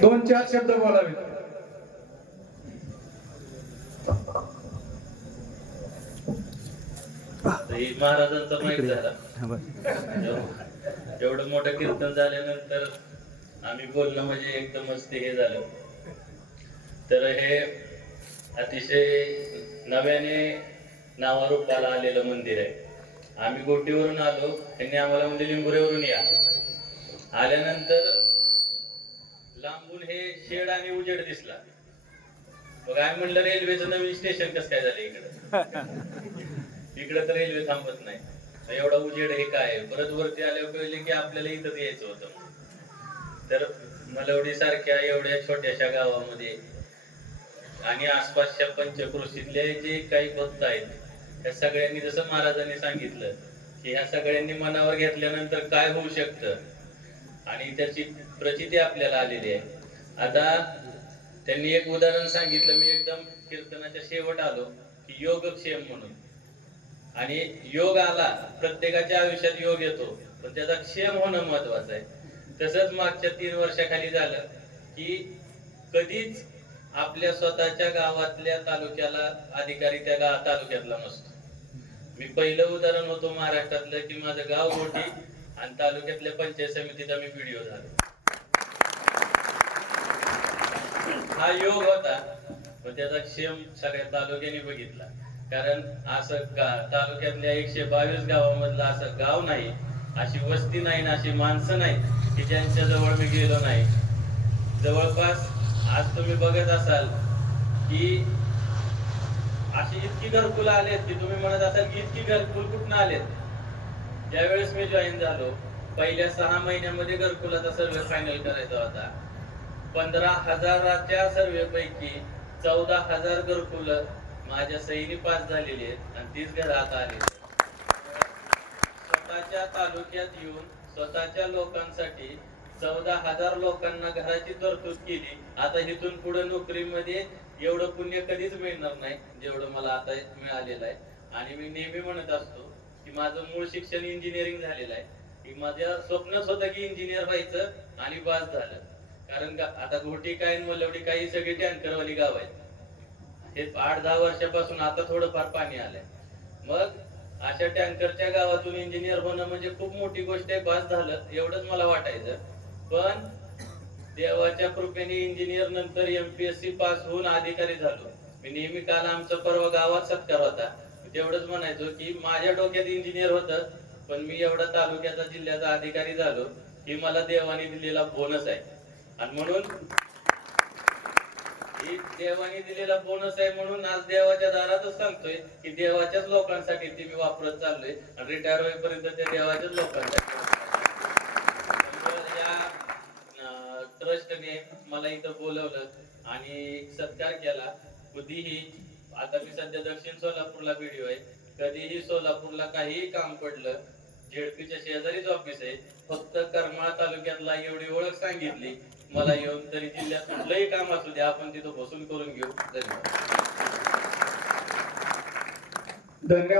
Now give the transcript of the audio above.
दोन चार शब्द बोलावेत हे महाराजांचा माहीत झाला. एवढं मोठं कीर्तन झाल्यानंतर आम्ही बोलणं म्हणजे एकदमच ते हे झालं. तर हे अतिशय नव्याने नावारूपाला आलेलं मंदिर आहे. आम्ही गोटीवरून आलो. त्यांनी आम्हाला म्हणजे लिंबुरेवरून या. आल्यानंतर लांबून हे शेड आणि उजेड दिसला. मग आम्ही म्हणलं रेल्वेचं नवीन स्टेशन कसं काय झालं इकडं? इकडे तर रेल्वे थांबत नाही. एवढा उजेड हे काय? परत वरती आल्यावर कळले की आपल्याला इथंच यायचं होतं. तर मलवडी सारख्या एवढ्या छोट्याशा गावामध्ये आणि आसपासच्या पंचक्रोशीतले जे काही भक्त आहेत त्या सगळ्यांनी जसं महाराजांनी सांगितलं की ह्या सगळ्यांनी मनावर घेतल्यानंतर काय होऊ शकतं? आणि त्याची प्रचिती आपल्याला आलेली आहे. आता त्यांनी एक उदाहरण सांगितलं मी एकदम कीर्तनाच्या शेवट आलो की योगक्षेम म्हणून. आणि योग आला प्रत्येकाच्या आयुष्यात योग येतो पण त्याचा क्षेम होणं महत्वाचं आहे. तसंच मागच्या तीन वर्षाखाली झालं की कधीच आपल्या स्वतःच्या गावातल्या तालुक्याला अधिकारी त्या गाव तालुक्यातला नसतो. मी पहिलं उदाहरण होतो महाराष्ट्रातलं की माझं गाव गोटी आणि तालुक्यातल्या पंचायत समितीचा मी व्हिडिओ झालो. हा योग होता पण त्याचा क्षेम सगळ्या तालुक्याने बघितला. कारण असं गा- तालुक्यातल्या एकशे बावीस गावामधलं असं गाव नाही अशी वस्ती नाही ना अशी माणसं नाही की ज्यांच्या जवळ मी गेलो नाही. जवळपास आज तुम्ही बघत असाल की अशी इतकी घरकुल आलेत की तुम्ही म्हणत असाल की इतकी घरकुल कुठनं आलेत? ज्यावेळेस मी जॉईन झालो पहिल्या सहा महिन्यामध्ये घरकुलाचा सर्वे फायनल करायचा होता. पंधरा हजाराच्या सर्वे पैकी चौदा हजार घरकुल माझ्या सहीने पास झालेली आहेत आणि तीच घरात आली स्वतःच्या तालुक्यात येऊन स्वतःच्या लोकांसाठी चौदा हजार लोकांना घराची तरतूद केली. आता इथून पुढे नोकरीमध्ये एवढं पुण्य कधीच मिळणार नाही जेवढं मला आता मिळालेलं आहे. आणि मी नेहमी म्हणत असतो की माझं मूळ शिक्षण इंजिनिअरिंग झालेलं आहे. की माझ्या स्वप्नच होतं की इंजिनियर व्हायचं आणि बस झालं. कारण का आता घोटी काय आणि काही सगळी टँकरवाली गाव आहेत. हे आठ दहा वर्षापासून आता थोडंफार पाणी आलंय. मग अशा टँकरच्या गावातून इंजिनियर होणं म्हणजे खूप मोठी गोष्ट आहे. बस झालं एवढंच मला वाटायचं. पण देवाच्या कृपेने इंजिनियर नंतर एमपीएससी पास होऊन अधिकारी झालो. मी नेहमी काल आमचा परवा गावात सत्कार होता. तेवढंच म्हणायचो की माझ्या डोक्यात इंजिनियर होतं पण मी एवढा तालुक्याचा जिल्ह्याचा अधिकारी झालो ही मला देवाने दिलेला बोनस आहे. आणि म्हणून ही देवाने दिलेला बोनस आहे म्हणून आज देवाच्या दारातच सांगतोय की देवाच्याच लोकांसाठी ती मी वापरत चाललोय आणि रिटायर होईपर्यंत त्या देवाच्याच लोकांसाठी. ट्रस्टने मला इथं बोलवलं आणि सत्कार केला. कधीही आता मी सध्या दक्षिण सोलापूरला व्हिडिओ आहे. कधीही सोलापूरला काहीही काम पडलं झेडपीच्या शेजारीच ऑफिस आहे. फक्त करमाळा तालुक्यातला एवढी ओळख सांगितली मला येऊन तरी जिल्ह्यात कुठलंही काम असू दे आपण तिथं बसून करून घेऊ. धन्यवाद. धन्यवाद.